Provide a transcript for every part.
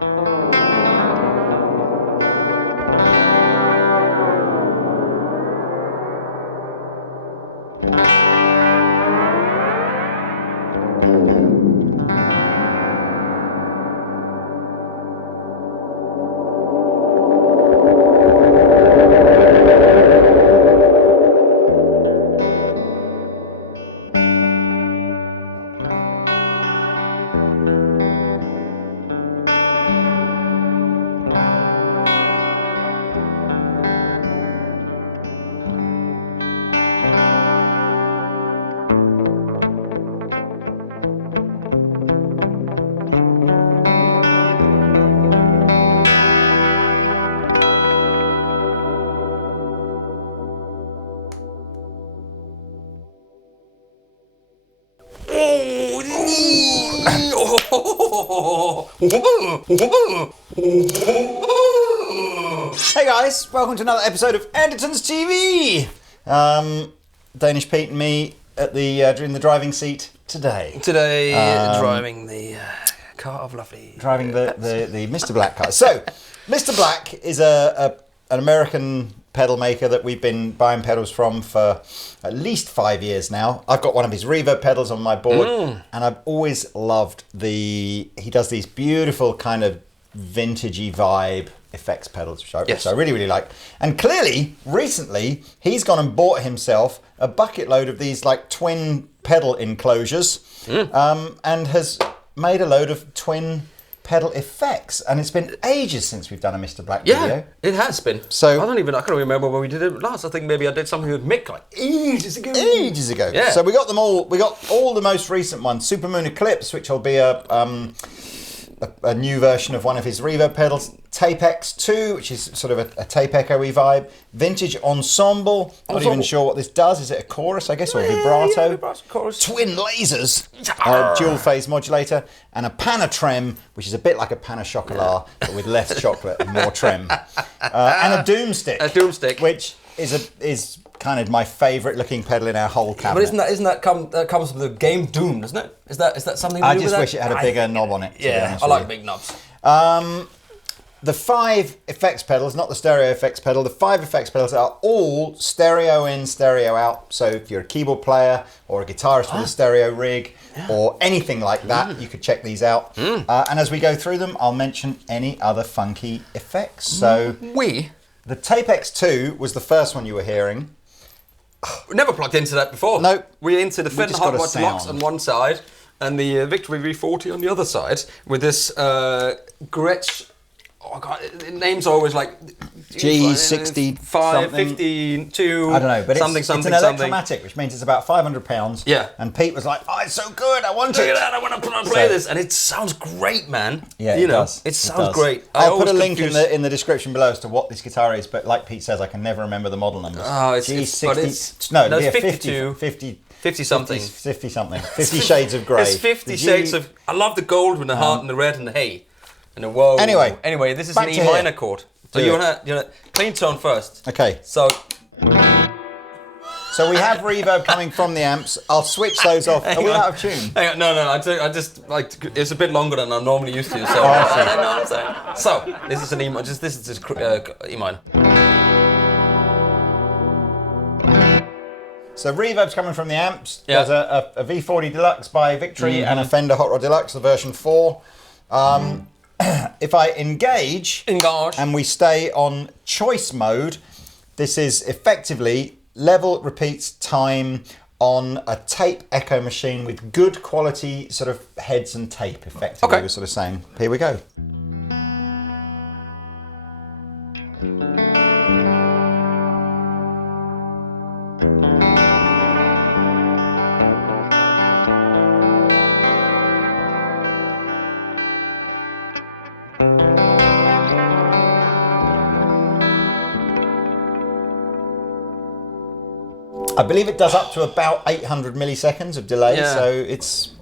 Hey guys, welcome to another episode of Andertons TV. Danish Pete and me at the in the driving seat today. Driving the car of lovely. Driving the Mr. Black car. So, Mr. Black is an American pedal maker that we've been buying pedals from for at least 5 years now. I've got one of his reverb pedals on my board, and I've always loved he does these beautiful kind of vintagey vibe effects pedals, which I really, really like. And clearly, recently, he's gone and bought himself a bucket load of these like twin pedal enclosures, and has made a load of twin pedal effects, and it's been ages since we've done a Mr. Black video. Yeah, it has been. So I can't remember when we did it last. I think maybe I did something with Mick like ages ago. Yeah. So we got them all. We got all the most recent ones. Super Moon Eclipse, which will be a new version of one of his reverb pedals. Tape X2, which is sort of a tape echoey vibe. Vintage Ensemble. Not even sure what this does. Is it a chorus, I guess, or a vibrato? Yeah, vibrato, chorus. Twin lasers. Dual phase modulator. And a Pana-Trem, which is a bit like a Pana Chocolat, but with less chocolate and more trem. And a Doomstick. A Doomstick. Which is kind of my favourite looking pedal in our whole cabinet. But isn't that comes with the game Doom, doesn't it? Is that something to I do with just that? wish it had a bigger knob on it. Yeah, I like big knobs. The 5 effects pedals, not the stereo effects pedal, the 5 effects pedals are all stereo in, stereo out. So if you're a keyboard player or a guitarist with a stereo rig or anything like that, you could check these out. And as we go through them, I'll mention any other funky effects. So the Tape X2 was the first one you were hearing. We never plugged into that before. No. We're into the Fender Hot Rod Deluxe on one side and the Victory V40 on the other side with this Gretsch. Oh God, names are always like G65 52. I don't know, but it's an something. electromatic, which means it's about £500. Yeah. And Pete was like, "Oh, it's so good! I want it. Look at that! I want to play this," and it sounds great, man. Yeah, it does. It sounds great. I'll put a link in the description below as to what this guitar is, but like Pete says, I can never remember the model numbers. Oh, it's G60. No, it's 52. 50 something. 50 something. 50 Shades of Grey. It's 50 Shades of. I love the gold with the heart and the red and the hay. And a whoa. Anyway, this is an E minor chord. So you wanna clean tone first. Okay. So we have reverb coming from the amps. I'll switch those off. Are we out of tune? Hang on, no. I just like it's a bit longer than I'm normally used to. So I know what I'm saying. So this is an E minor. This is just E minor. So reverb's coming from the amps. There's a V40 Deluxe by Victory and a Fender Hot Rod Deluxe, the version 4. If I engage and we stay on choice mode, this is effectively level repeats time on a tape echo machine with good quality sort of heads and tape, effectively, we're sort of saying. Here we go. I believe it does up to about 800 milliseconds of delay, so it's,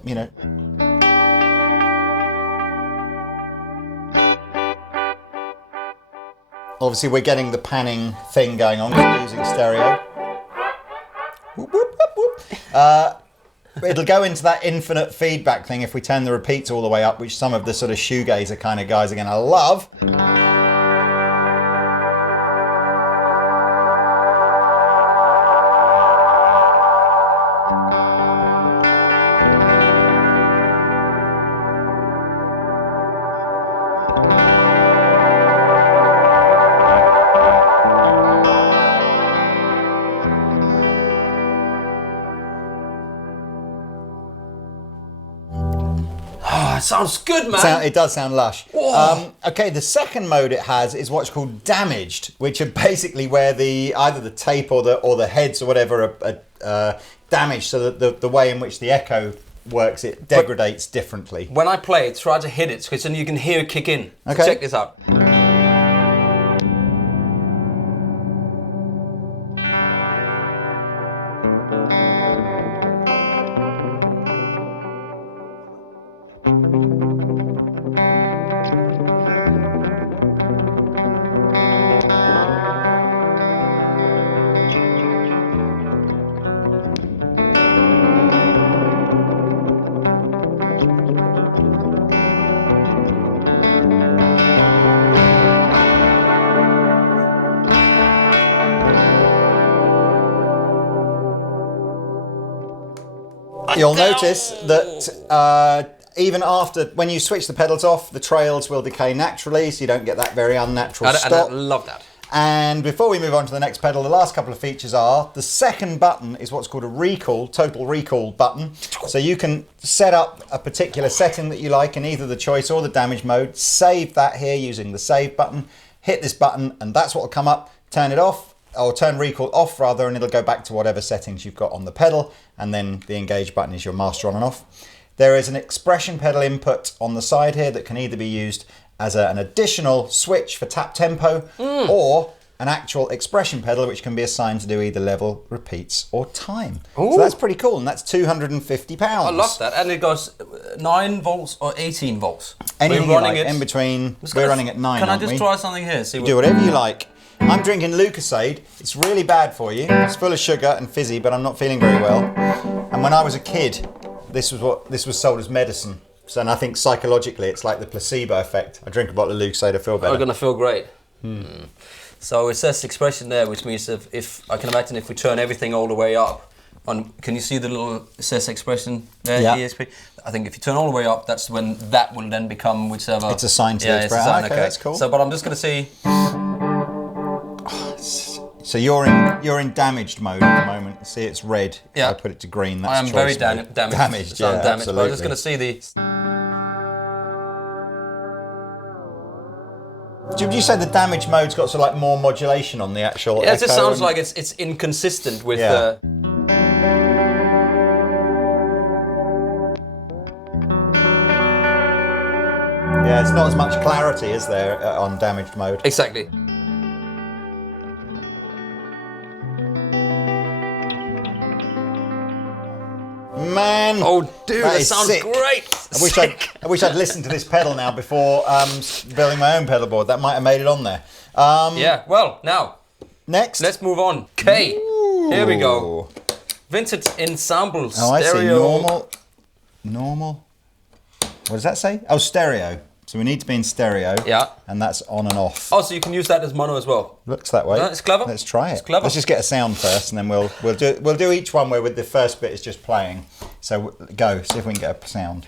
Obviously we're getting the panning thing going on because we're using stereo. Whoop, whoop, whoop, whoop. it'll go into that infinite feedback thing if we turn the repeats all the way up, which some of the sort of shoegazer kind of guys are going to love. It sounds good, man. It does sound lush. Okay, the second mode it has is what's called damaged, which are basically where either the tape or the heads or whatever are damaged, so that the way in which the echo works, it degrades differently. When I play, try to hit it, because then you can hear it kick in. Okay. So check this out. You'll notice that even after, when you switch the pedals off, the trails will decay naturally, so you don't get that very unnatural stop. I love that. And before we move on to the next pedal, the last couple of features are, the second button is what's called a recall, total recall button. So you can set up a particular setting that you like in either the choice or the damage mode, save that here using the save button, hit this button, and that's what will come up. Turn it off, or turn recall off rather, and it'll go back to whatever settings you've got on the pedal, and then the engage button is your master on and off. There is an expression pedal input on the side here that can either be used as an additional switch for tap tempo, or an actual expression pedal which can be assigned to do either level, repeats, or time. Ooh. So that's pretty cool, and that's £250. I love that, and it goes 9 volts or 18 volts. Anything you like, in between. We're running at 9, Can I aren't just we? try something here? See Do whatever you like. I'm drinking Lucasade. It's really bad for you. It's full of sugar and fizzy, but I'm not feeling very well. And when I was a kid, this was sold as medicine. So, and I think psychologically, it's like the placebo effect. I drink a bottle of Lucasade, I feel better. I'm gonna feel great. So it says expression there, which means if I can imagine if we turn everything all the way up. Can you see the little, it says expression there, ESP? I think if you turn all the way up, that's when that will then become whichever. It's assigned to the expression. Okay, that's cool. So, but I'm just gonna see. So you're in damaged mode at the moment. See, it's red. Yeah. I put it to green. That's I am very damaged. Damaged, so yeah, I'm damaged. absolutely. But I'm just going to see the. Did you say the damage mode's got sort of like more modulation on the actual? Yeah, it just sounds like it's inconsistent with the. Yeah, it's not as much clarity, is there, on damaged mode? Exactly. Man, oh dude, that sounds sick. Great. I wish I'd listened to this pedal now before building my own pedal board. That might have made it on there. Yeah. Well, now next, let's move on. Okay, here we go. Vintage Ensemble stereo. I see. Normal. What does that say? Oh, stereo. So we need to be in stereo. Yeah. And that's on and off. Oh, so you can use that as mono as well. Looks that way. No, it's clever. Let's try it. It's clever. Let's just get a sound first, and then we'll do each one where with the first bit is just playing. So go, see if we can get a sound.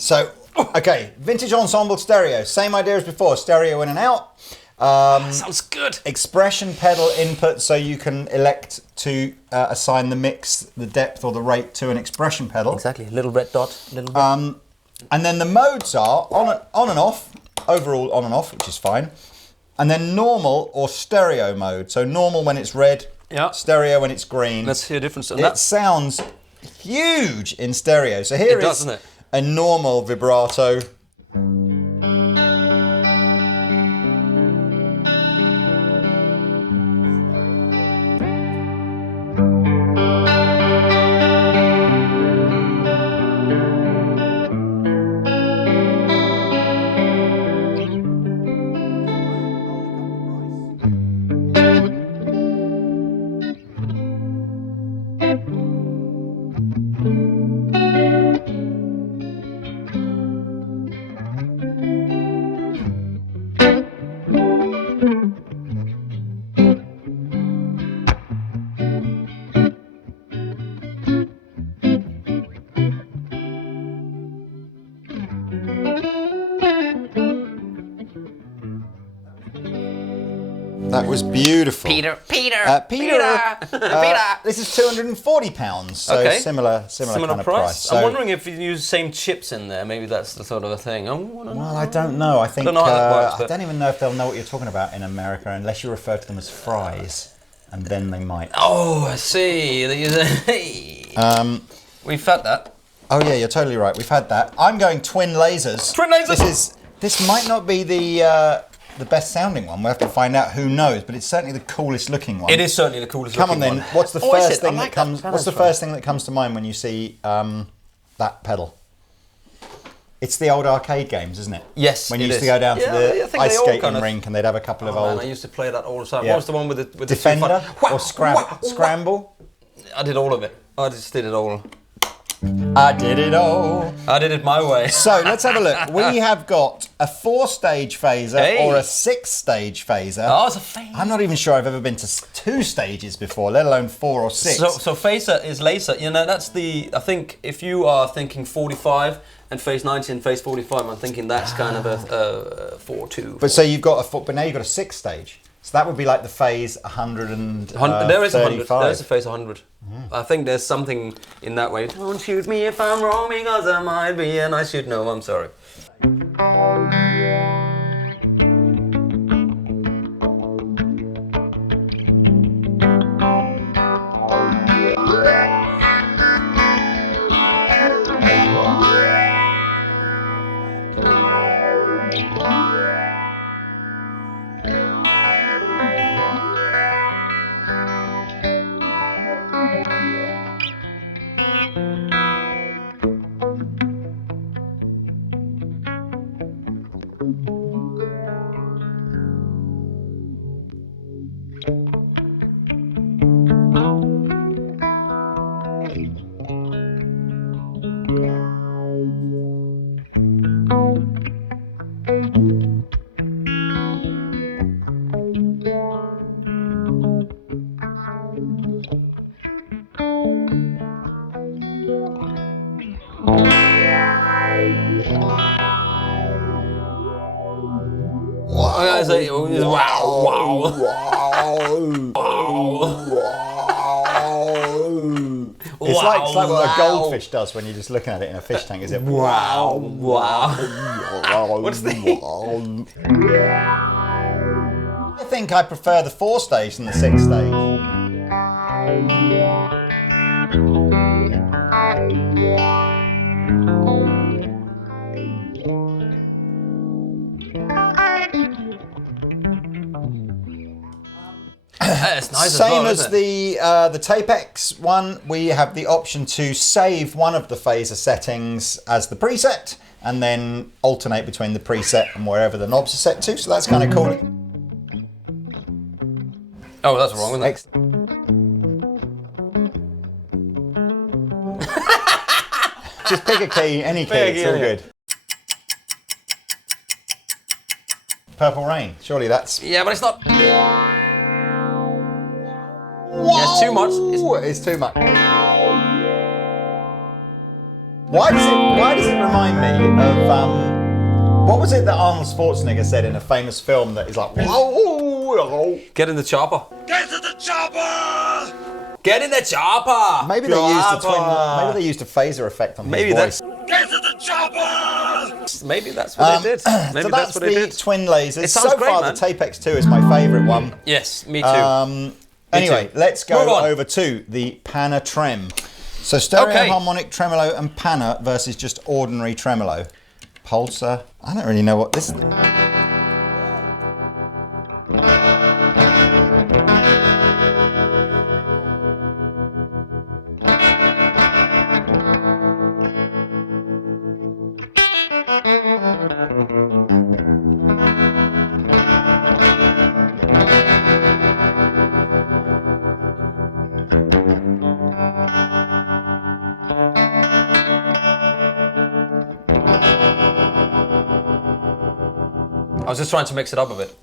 So, okay, vintage ensemble stereo. Same idea as before, stereo in and out. Sounds good. Expression pedal input, so you can elect to assign the mix, the depth or the rate to an expression pedal. Exactly, little red dot. Little red. And then the modes are on and off, overall on and off, which is fine. And then normal or stereo mode. So normal when it's red, stereo when it's green. Let's hear a difference. It sounds huge in stereo. So here is a normal vibrato. That was beautiful. Peter. This is £240, so similar kind of price. So, I'm wondering if you use the same chips in there. Maybe that's the sort of a thing. Well, I don't know. I think I don't even know if they'll know what you're talking about in America unless you refer to them as fries, and then they might. Oh, I see. We've had that. Oh yeah, you're totally right. We've had that. I'm going twin lasers. Twin lasers. This might not be the best sounding one. We'll have to find out. Who knows? But it's certainly the coolest looking one. It is certainly the coolest looking one. Come on then. What's the first thing that comes? What's the first thing that comes to mind when you see that pedal? It's the old arcade games, isn't it? Yes. When you used to go down to the ice skating rink and they'd have a couple of old. Man, I used to play that all the time. What was the one with the Defender or Scramble? I did all of it. I just did it all. I did it all. I did it my way. So let's have a look. We have got a 4-stage phaser or a 6-stage phaser. Oh, it's a phaser. I'm not even sure I've ever been to 2 stages before, let alone 4 or 6. So phaser is laser. You know, that's the. I think if you are thinking 45 and phase 90 and phase 45, I'm thinking that's kind of a 4-2. But so you've got but now you've got a 6-stage. So that would be like the phase 135. There is a 100. There is a phase 100. I think there's something in that way. Don't shoot me if I'm wrong because I might be, and I should know. I'm sorry. It's like what a goldfish does when you're just looking at it in a fish tank, is it? Wow. What's the... I think I prefer the 4-stage than the 6-stage. It's nice Same as the Tapex one, we have the option to save one of the phaser settings as the preset and then alternate between the preset and wherever the knobs are set to, so that's kind of cool. Oh, that's wrong, isn't it? Just pick a key, any key, it's all good. Purple Rain, surely that's... Yeah, but it's not... Yeah, it's too much. It's too much. Why does it remind me of what was it that Arnold Schwarzenegger said in a famous film that he's like, whoa, Get in the chopper. Get to the chopper! Get in the chopper. maybe they used a phaser effect on his voice. Get to the chopper! Maybe that's what they did. Maybe So that's what they did. twin lasers. It sounds so great, far, man. the Tapex 2 is my favourite one. Yes, me too. Anyway, let's Move go on. over to the Pana-Trem. So stereo, Okay. harmonic, tremolo, and Pana versus just ordinary tremolo. Pulsar. I don't really know what this is. I was just trying to mix it up a bit.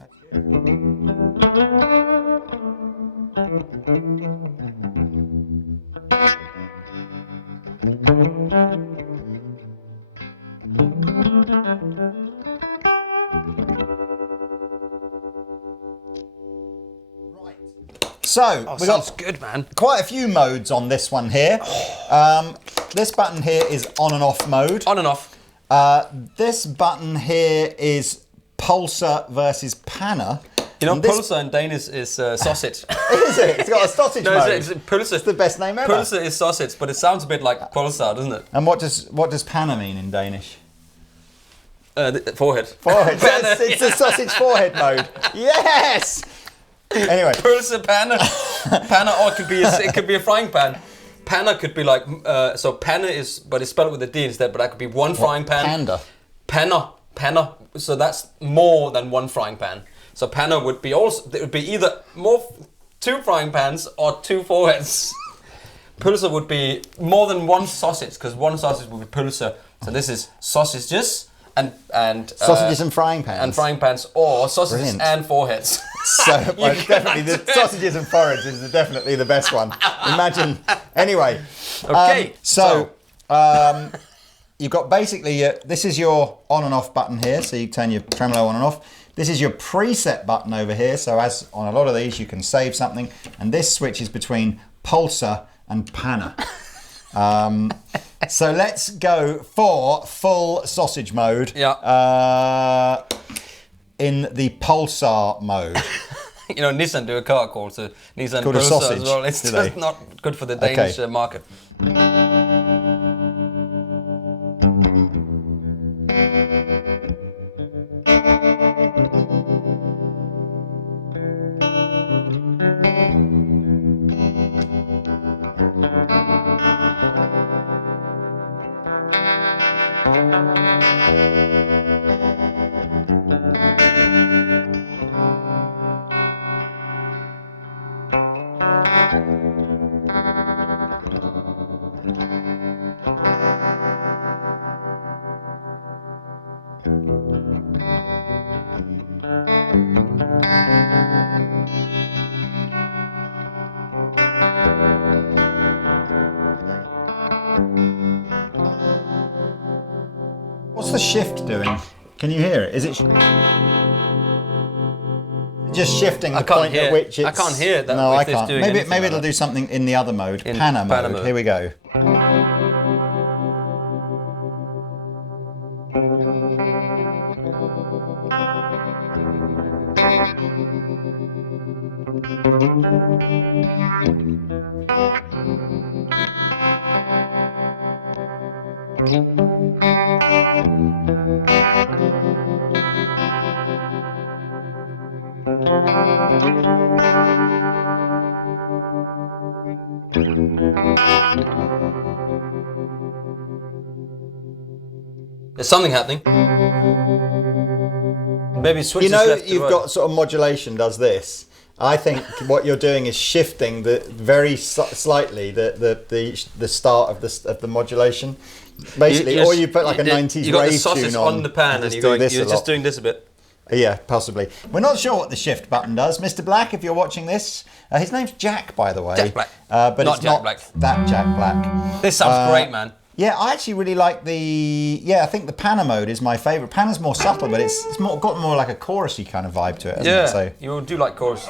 So, we Sounds got good, man. quite a few modes on this one here. This button here is on and off mode. On and off. This button here is Pulsar versus Pana. You know, And this- pulsar in Danish is sausage. Is it? It's got a sausage mode. it's pulsar. It's the best name ever. Pulsar is sausage, but it sounds a bit like pulsar, doesn't it? And what does Pana mean in Danish? Forehead. Forehead. So Pana, it's the sausage forehead mode. Yes. Anyway, Pulsar panna. Panna, or it could be a frying pan. Panna could be like so. Panna is, but it's spelled with a D instead. But that could be one frying pan. Panda. Panna. So that's more than one frying pan. So panna would be also. It would be either two frying pans or two foreheads. Pulsar would be more than one sausage because one sausage would be pulsar. So this is sausages and Sausages and frying pans. and frying pans, or sausages Brilliant. and foreheads. So well, definitely the sausages and foreheads is definitely the best one. Imagine. Anyway. Okay. You've got basically this is your on and off button here, so you turn your tremolo on and off. This is your preset button over here. So as on a lot of these, you can save something, and this switches between Pulsar and Pana. So let's go for full sausage mode. Yeah. In the Pulsar mode. You know, Nissan do a car called Nissan Called a Pulsar sausage, as well. It's do just they? not good for the Danish market. What's the shift doing? Can you hear it? Is it just shifting the can't point hear at it. which it's... I can't hear it, that No, with I this can't. doing Maybe anything like it'll do something in the other mode. In Pana Pana mode. mode. Here we go. There's something happening. Maybe switch. You know, left to you've right. got sort of modulation does this. I think what you're doing is shifting the very slightly the start of the modulation. Basically, or you put like a 90s you got the rave sausage tune on the pan and just you're do this a just lot. doing this a bit. Yeah, possibly. We're not sure what the shift button does. Mr. Black, if you're watching this, his name's Jack, by the way. Jack Black. But Not it's Jack not Black. that Jack Black. This sounds great, man. Yeah, I actually really like the. Yeah, I think the Pana mode is my favourite. Pana's more subtle, but it's got more like a chorusy kind of vibe to it. Hasn't it? So you do like chorus.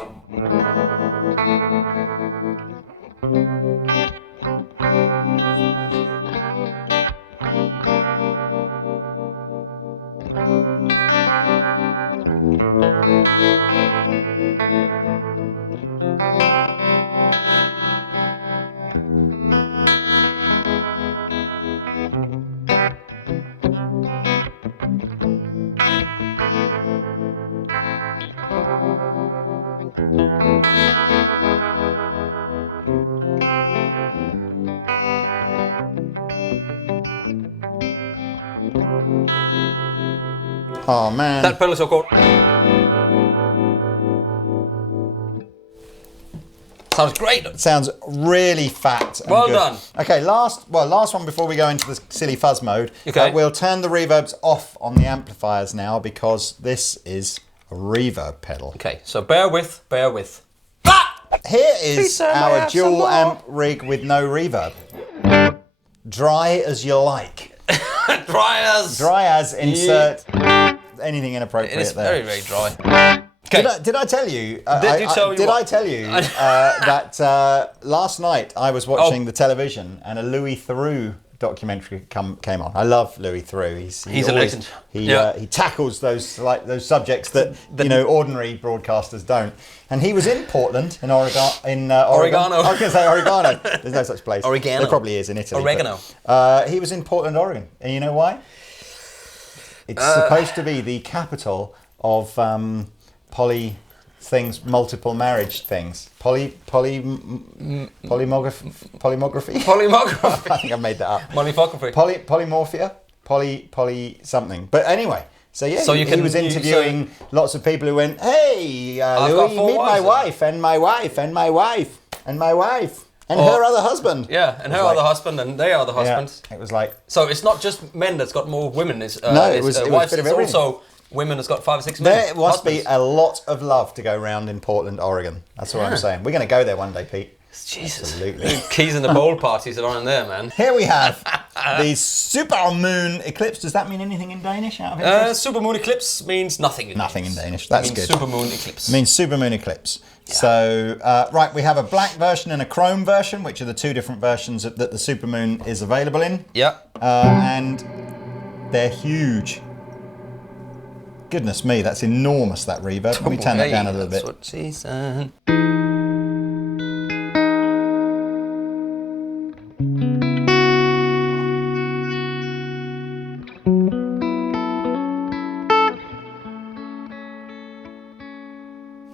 oh man, That pedal is so cool. Sounds great. sounds really fat. And Well good. done. Okay, last one before we go into the silly fuzz mode. Okay. We'll turn the reverbs off on the amplifiers now because this is a reverb pedal. Okay, so bear with. Here is Please, sir, may I our have some dual more? amp rig with no reverb. Dry as you like. Dry as. Dry as insert anything It inappropriate is there. very, very dry. Okay. Did I tell you? Did I tell you that last night I was watching the television and a Louis Theroux documentary came on. I love Louis Theroux. He's a legend. He tackles those subjects that ordinary broadcasters don't. And he was in Portland, in Oregon. Oregano. I was going to say Oregano. There's no such place. Oregano. There probably is in Italy. Oregano. But, he was in Portland, Oregon, and you know why? It's supposed to be the capital of multiple marriage things. Polymorphy? Polymorphy. I think I made that up. Polymorphy. Polymorphia? Poly something. But anyway, so yeah, So he was interviewing lots of people who went, hey, I've Louis, got 4 meet my wives, wife, and my wife, and my wife, and my wife, and her other husband. Yeah, and her other husband, and they are the husbands. Yeah, it was like... So it's not just men that's got more women. It's, it was a wives. bit of It's everything. also women that's got 5 or 6 men. There must be husbands. a lot of love to go round in Portland, Oregon. That's what I'm saying. We're going to go there one day, Pete. Jesus. Absolutely. Keys in the bowl parties are on there, man. Here we have the Super Moon Eclipse. Does that mean anything in Danish out of interest? Super Moon Eclipse means nothing in Nothing in Danish. It That's means good. Super Moon Eclipse. It means Super Moon Eclipse. Yeah. So, right, we have a black version and a chrome version, which are the 2 different versions that the Super Moon is available in. Yeah. And they're huge. Goodness me, that's enormous, that reverb. Let me turn that down a little bit. That's what she said.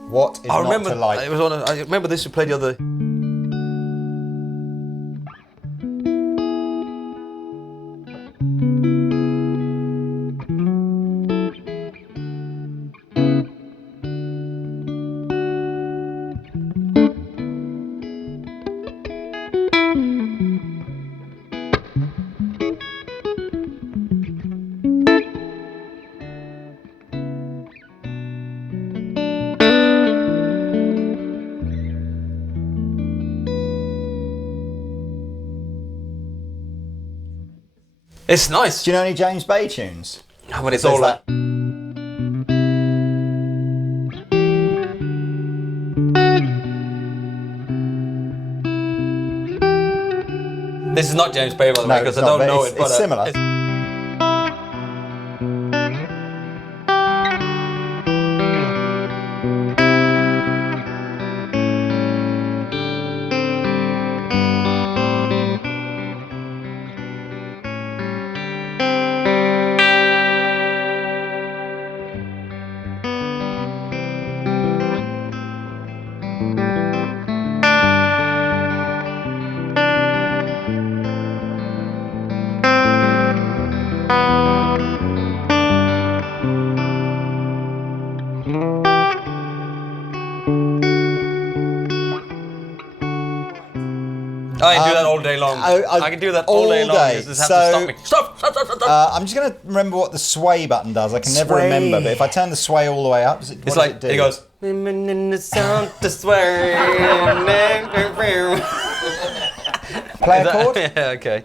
What is not to like? I remember this we played the other. It's nice. Do you know any James Bay tunes? But it's There's all like. This is not James Bay, by the way, because I don't know it. But it's similar. I can do that all day long. I can do that all day long. You just have to stop me. Stop! I'm just going to remember what the sway button does. I can never Sway. remember, but if I turn the sway all the way up, what It's does like, it do? it goes. The sound to sway. Play a chord? Yeah, okay.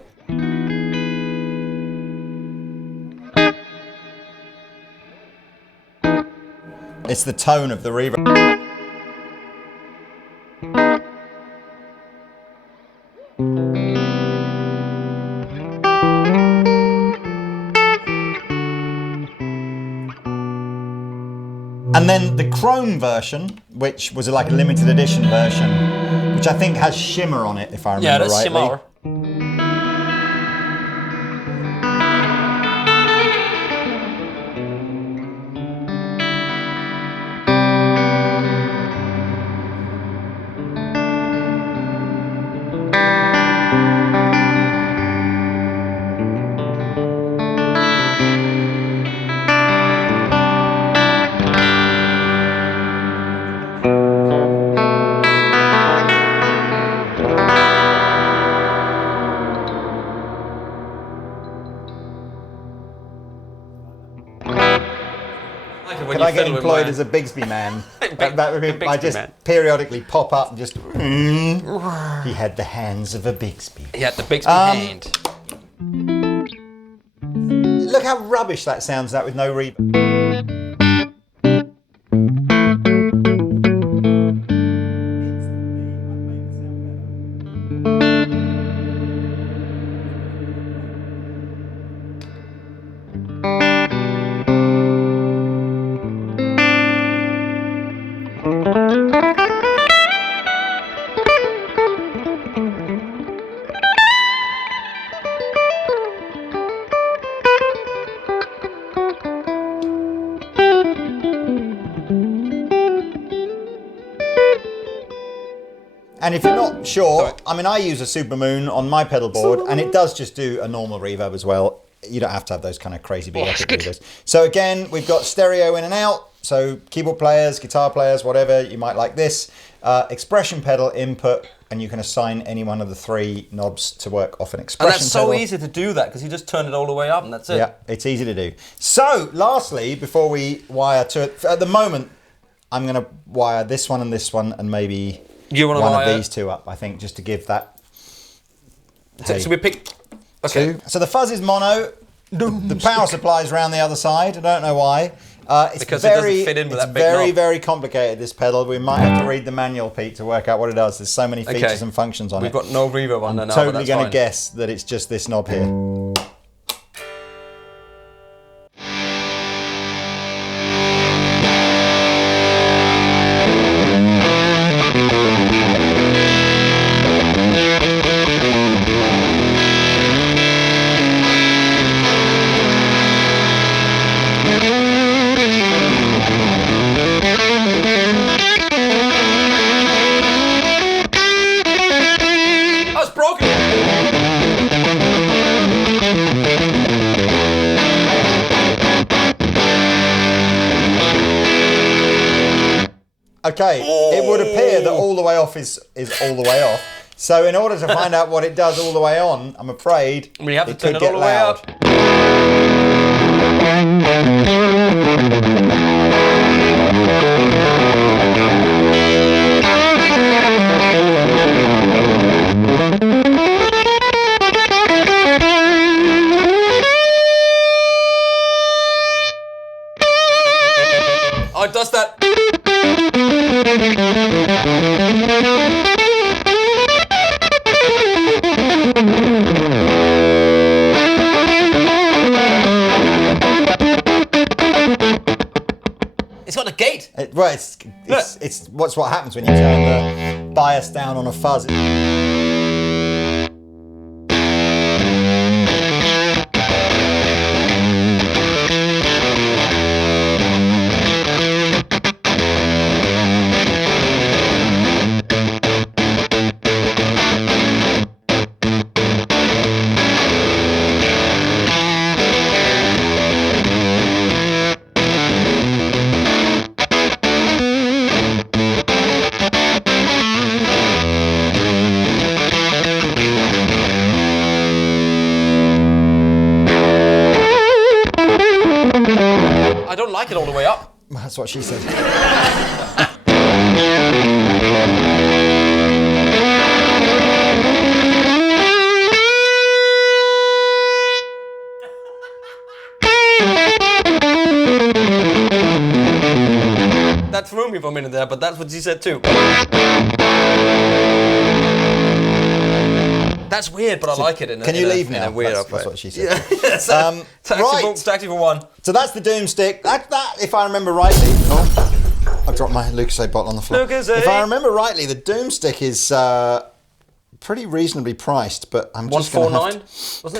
It's the tone of the reverb. And then the chrome version, which was like a limited edition version, which I think has shimmer on it, if I remember rightly. Yeah, that's shimmer. Could I get employed as a Bigsby man? That would be, I just periodically pop up and just... He had the hands of a Bigsby. He had the Bigsby hand. Look how rubbish that sounds, that with no reverb. And if you're not sure, I mean, I use a Super Moon on my pedal board, and it does just do a normal reverb as well. You don't have to have those kind of crazy big epic reverbs. So again, we've got stereo in and out. So keyboard players, guitar players, whatever, you might like this. Expression pedal input, and you can assign any one of the 3 knobs to work off an expression pedal. And that's so easy to do that, because you just turn it all the way up and that's it. Yeah, it's easy to do. So, lastly, before we wire to it, at the moment, I'm going to wire this one and maybe one of these 2 up, I think, just to give that... So we pick... Okay. 2. So the fuzz is mono. The power supply is around the other side. I don't know why. It's because it doesn't fit in with that big knob. Very complicated, this pedal. We might have to read the manual, Pete, to work out what it does. There's so many features and functions on it. We've got no reverb on there now, I'm totally going to guess that it's just this knob here. Okay, it would appear that all the way off is all the way off. So in order to find out what it does all the way on, I'm afraid we have to it turn could it get all the way loud. up. Oh, it does that. It's got a gate. Well, it's what happens when you turn the bias down on a fuzz. I don't like it all the way up. That's what she said. me for a minute there, but that's what she said too. That's weird, but I like it. Can you leave now? In a weird that's what she said. Yeah, taxi for one. So that's the Doomstick. That, if I remember rightly. Oh, I dropped my Lucozade bottle on the floor. Lucozade. If I remember rightly, the Doomstick is pretty reasonably priced, but I'm just going to have to...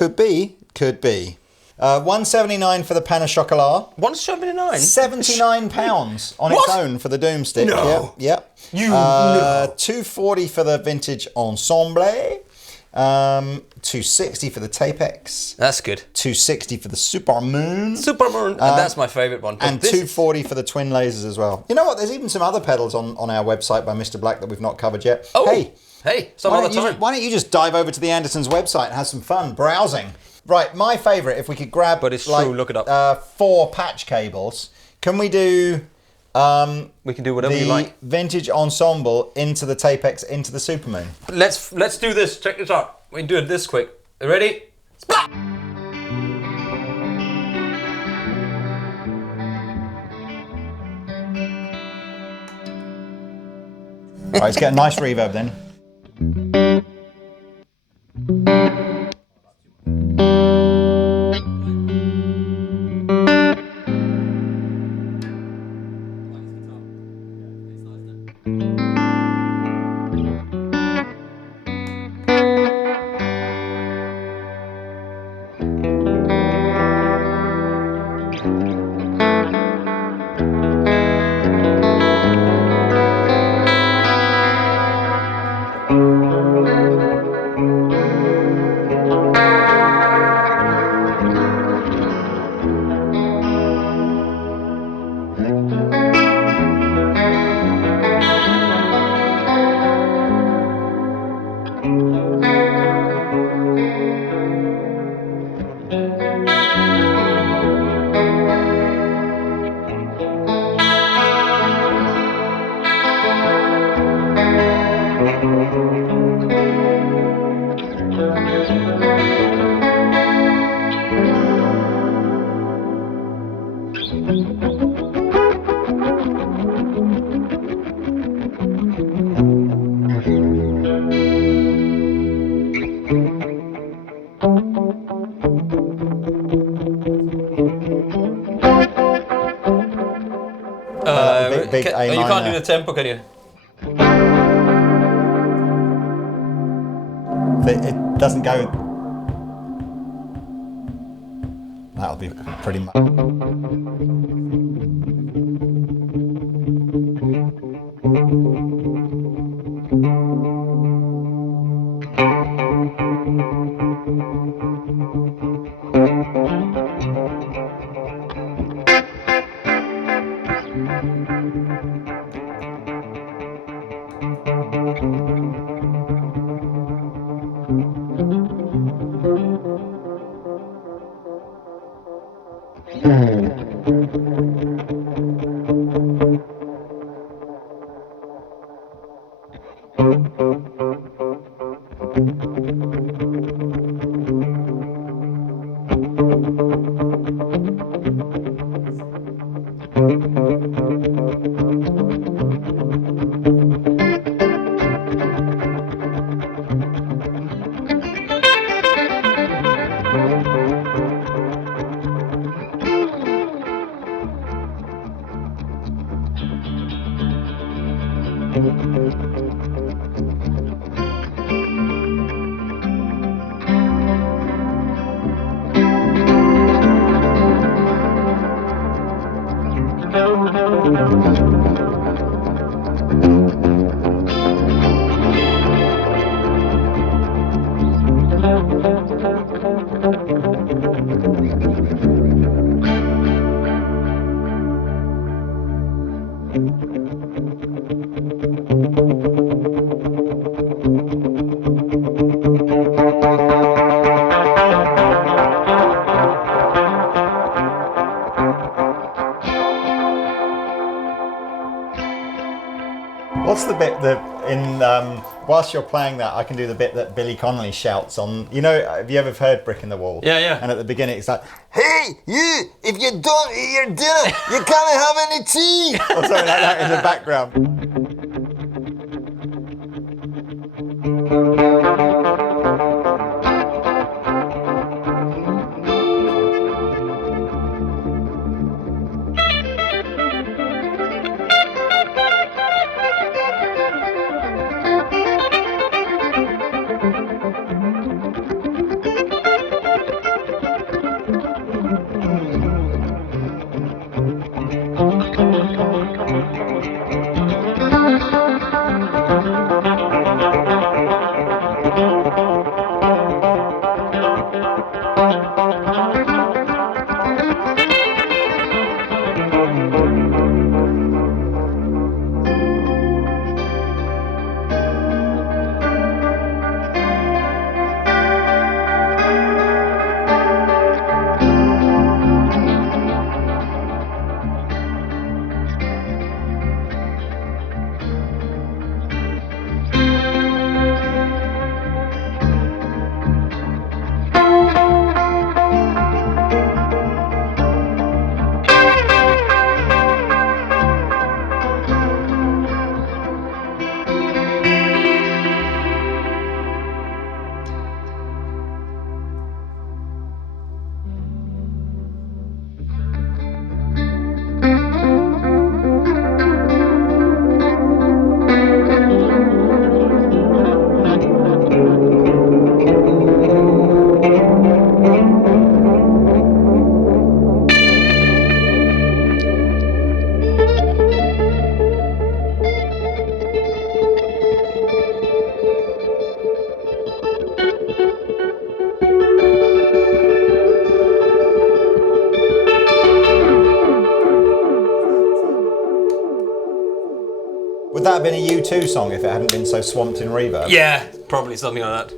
Could be. $179 for the Pana-Chocolat. $179? £79 on its own for the Doomstick. No. Yep. $240 for the vintage Ensemble. $260 for the Tapex. That's good. $260 for the Super Moon. And that's my favourite one. And $240 for the twin lasers as well. You know what? There's even some other pedals on our website by Mr. Black that we've not covered yet. Oh, hey, some other time. Why don't you just dive over to the Andertons website and have some fun browsing? Right, my favourite, if we could grab but it's true, look it up. 4 patch cables, can we do we can do whatever you like. Vintage Ensemble into the Tapex into the Supermoon? Let's do this. Check this out. We can do it this quick. You ready? Splat! Right, let's get a nice reverb then. Big A minor. You can't do the tempo, can you? It doesn't go. That'll be pretty much. What's the bit that whilst you're playing that, I can do the bit that Billy Connolly shouts on. You know, have you ever heard Brick in the Wall? Yeah. And at the beginning, it's like, "Hey, you! If you don't eat your dinner, you can't have any tea," or something like that in the background. Would that have been a U2 song if it hadn't been so swamped in reverb? Yeah, probably something like that.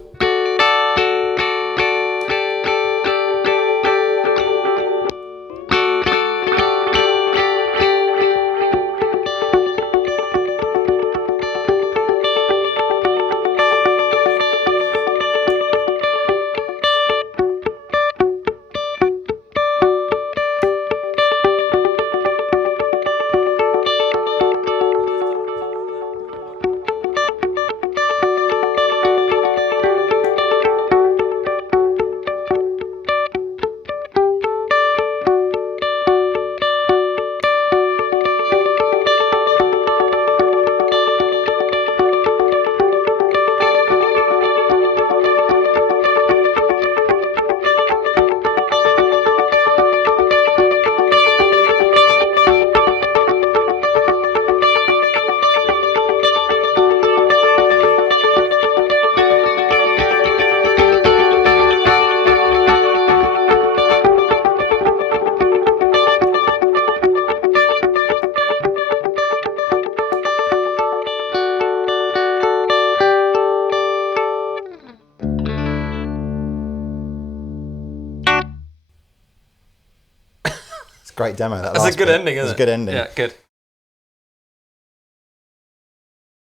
Great demo. That's a good ending, isn't it? It's a good ending. Yeah, good.